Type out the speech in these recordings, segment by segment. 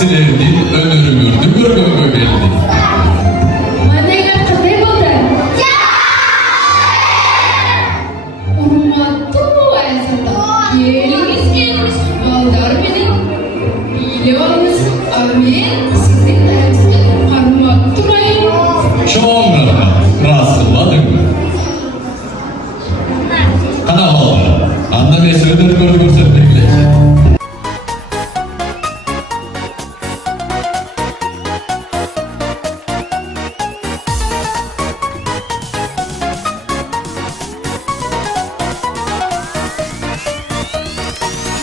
silerdi, önürü gördü, görgön geldi. Madem kafayı buldun. Urmatlı esnada. Geliniz. Baldar benim. Biliyorsunuz. Amin. Sizin dersinizde parmak durayım. Çoğunlarına rastladın mı? Kana oldu. Anda ne söyler gördü sen bekle.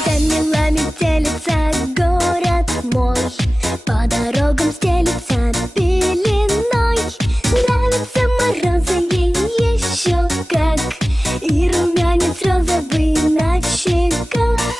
За милами стелется город мой, по дорогам стелится пеленой. Нравятся морозы ей еще как, и румянец розовый на щеках.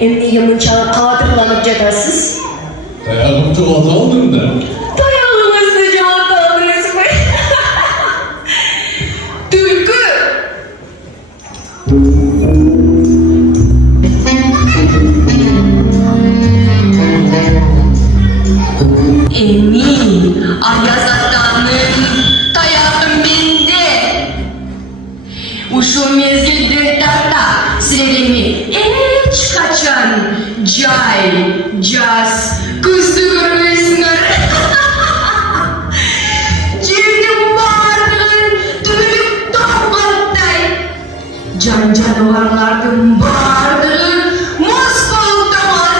emniye mınçağı kadırlanıp cadasız. Dayağım çoğaltı aldım da. Dayağınızı cevap aldınız mı? Türkü. Emin, Ayaz Aslan'ın dayağım bende. Uşu mezgilde tahta sirelemi hiç kaçan caz kızdı görmesinler. Cevdim bağırdın dönüp doğmaktay. Can canavarlardan bağırdın Moskov damar.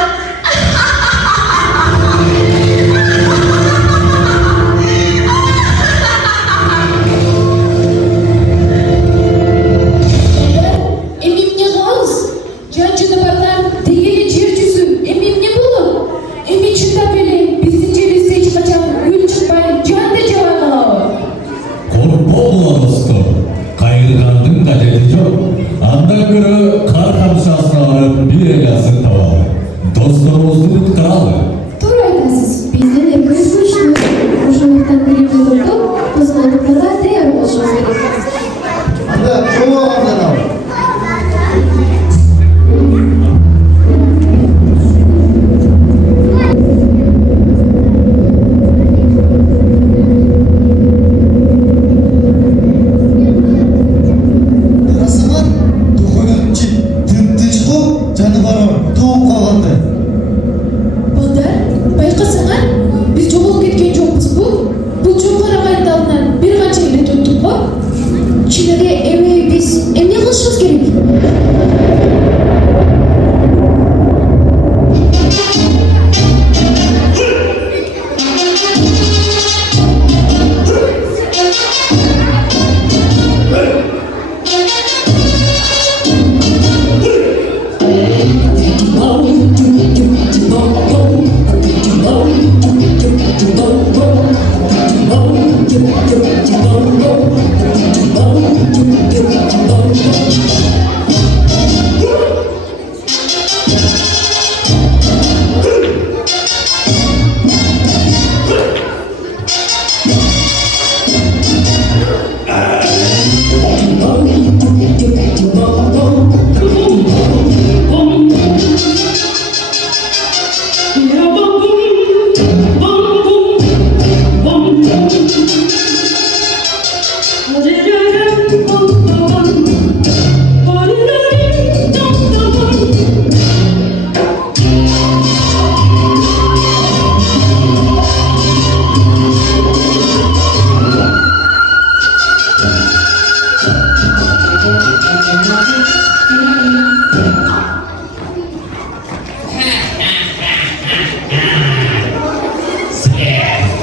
Emim ne ağız? Can canavarlar değil cer yüzü. Emim ne bulu? Emin çıta böyle bizim cebizde hiç kaçan gül çıkmayın. Can da cevabı. Korkma olasın. Kaygılandın gazeteci yok. Andan göre kar kamşasına varıp bir elasın tavalı. Dostlarımızın kralı. Doğru айтасыз. Биздин эркибиз күчтүү. Ошондуктан биримди топтоп, кызмандыкка даяр болушубуз керек. Anda çoğu andan al. Karasıman dokunan için tıntıç bu canı var o. Doğum kalanda. Балдар, байкасаңа, биз жоголуп кеткен жокпузбу? Бул чоңкар агайдын алдынан бир канча ирет өттүк го? Чын эле эми биз эмне кылышыбыз керек?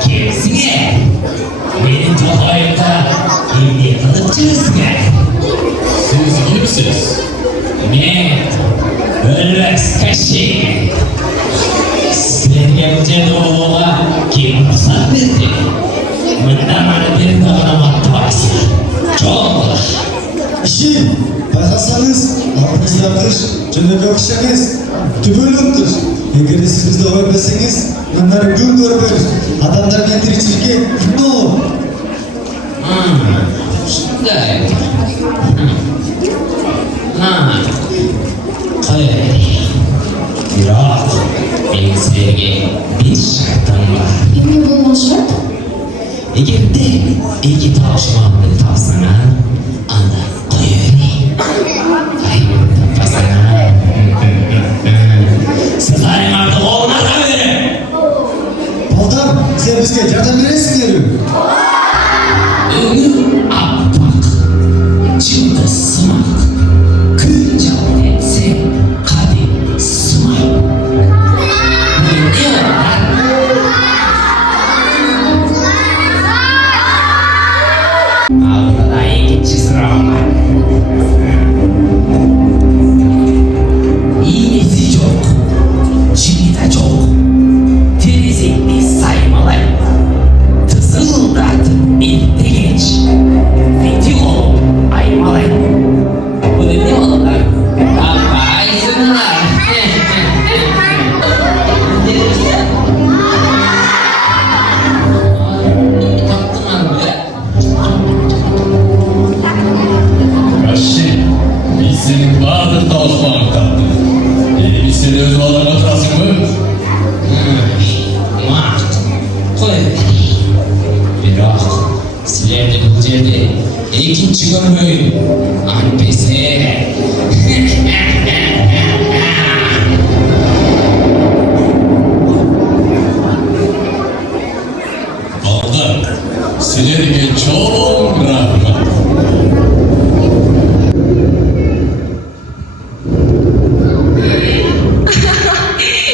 Kimsine? Benim tohayımda ilmi kılıççısına. Siz kimsiniz? Ne? Ölmez kaşı. Sevgemce doğula kim ruhsat verdi? Bundan bana bir kavramak varsa çok. İşi baykasanız altınızda kış, cennete okşanız, tübülüktür. Eğer siz bizde görmeseniz, bunları gün görür. Adamlar getiricilikle ne olur? Şunday. Hayır. Yok. Benim sevgi bir şartım var. Эмне болгон шарт? Егерде эки табышмамды тапсаңа, анда кое берейин. Кайын таппасаңа, сызарыңарды колуна ала берем. Baltam, sen bizge yardım veresizler mi? Өңү аппак, чыңды сымак, күн жауып кетсе, каби сымай. Эмне бар? Алдыда экинчи сурагым бар. Ийнеси жок, жиги да жок. Терезеңди саймалай, тызылдат. Sizlerdi bu жерде экинчи көрмөйүн антпесе. Balдар, sizlerge çok rahmat.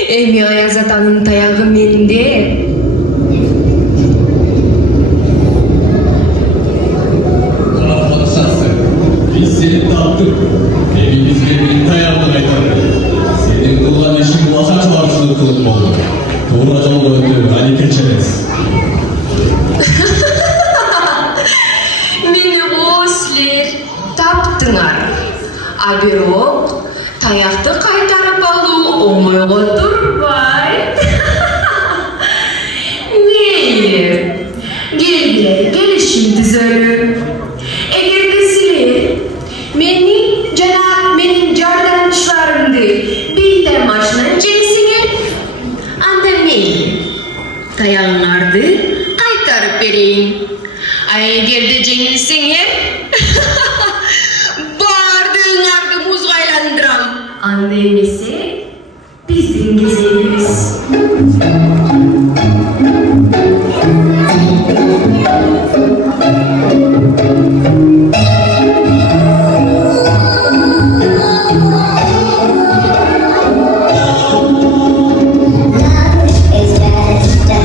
Эми Аяз атанын таягы менде. Paksası, biz seni taptık. Evimizde bir dayağını kaytardık. Senin kılgan işin vakat varçılık kılıp oldu. Doğru jolga ötüp Ali keçeriz. Мени о силер таптыңар. А бирок таякты кайтарып алуу оңойго турбай. Мейли. Келгиле, келишим түзөлү. Эгерде силер менин жардамчыларымды бийде машинаны жеңсеңер, анда мейли. Таягыңарды кайтарып берейин. А эгерде жеңилсеңер, бардыгыңарды музга айландырам. Анда эмесе, биздин кезегибиз. It's just a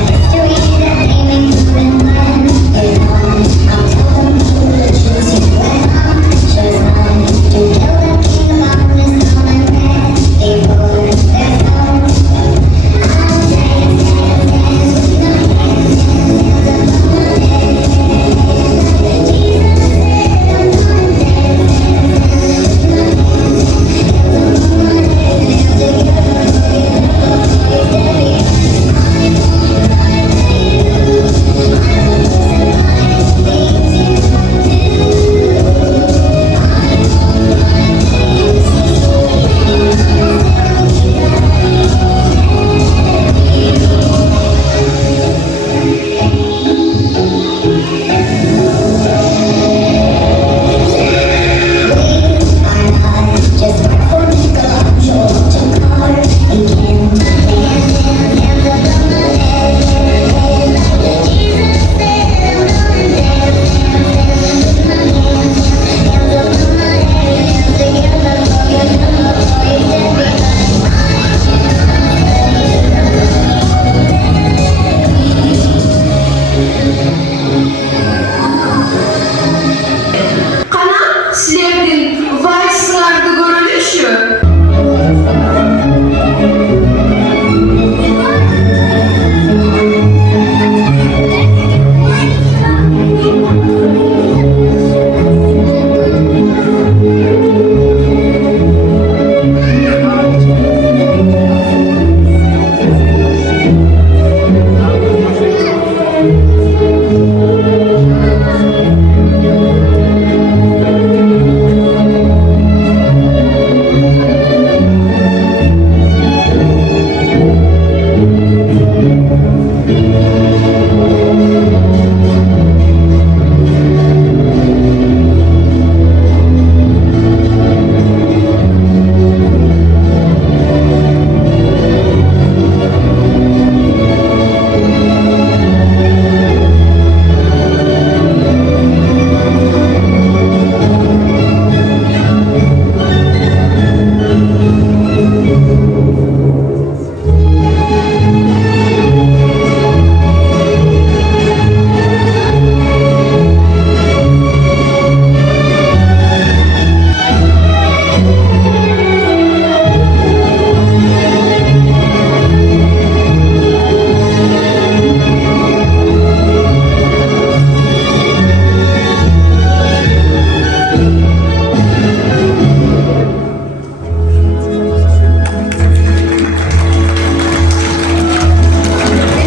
history that came into and when it's on. I'm told to choose you when I'm chosen to kill the king of this common man. Before there's no I'll dance, dance, dance with no hands, hands, hands above my head. Jesus said I'm gonna dance, dance, dance with no hands, hands above my head. Just work for me, go, show up to car, and can dance, dance, dance above my head, head, like Jesus said, I'm gonna dance, dance, dance with my hands, hands above my head, hands together, Кана силердин вальсыңарды көрөлүчү.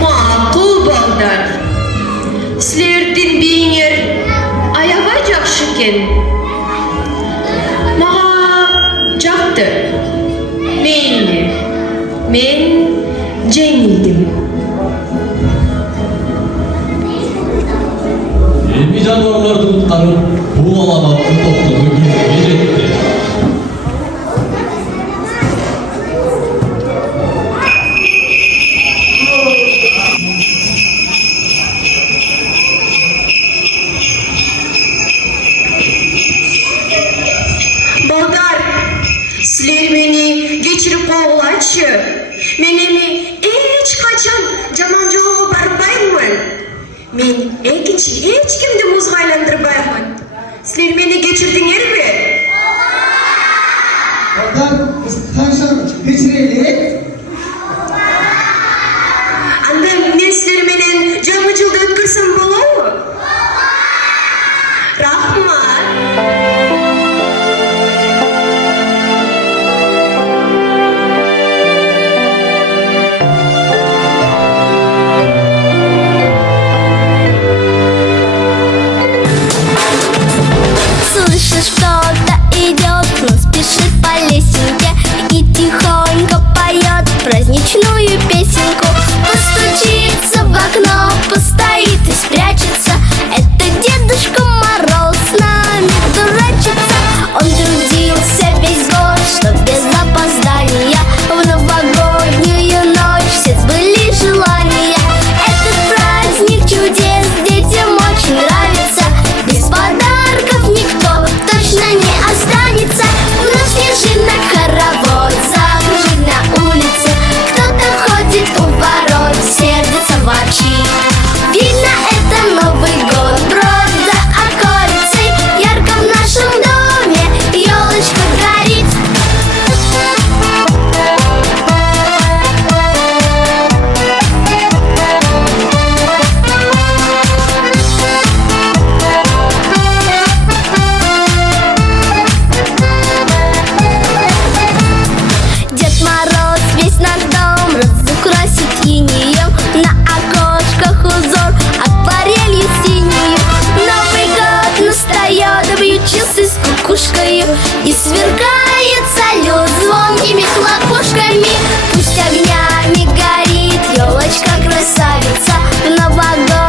Макул балдар. Силердин бийиңер аябай жакшы экен. Мага жакты. Мейли. Мен жеңилдим. Elmi жануарларды құтқарып бұл аламатты тоқтығы кезге жетті. Балдар, сілер мені кечіріп қоғылайшы. Мен эми ешқачан жаман жолға барбаймын. Мен экинчи ешкімді мұзға айландырбаймын. Сілер мені кечірдіңер бе? Балдар, біз қанша кешірелік? Анда мен сілер менен жаңы жылды өткөрсөм болобу? Рахмат. Слышишь, кто-то идет, но спешит по лесенке и тихонько поет праздничную песенку. Постучится в окно, постоит и спрячется. Это Дедушка Мороз с нами дурачится. Он трудился весь год, чтоб без опоздания в новогоднюю ночь все сбыли желания. Этот праздник чудес детям очень нравится. Без подарков никто точно не останется. У нас снежинок хоровод закружит на улице. Кто-то ходит у ворот, сердится ворчит. Видно, это Новый год, бродит за околицей. Ярко в нашем доме елочка горит. Дед Мороз весь наш дом разукрасит инеем. На окошках узор акварелью синюю. Новый год настает, бьют часы с кукушкою, и сверкает салют звонкими хлопушками. Пусть огнями горит елочка красавица в новогодний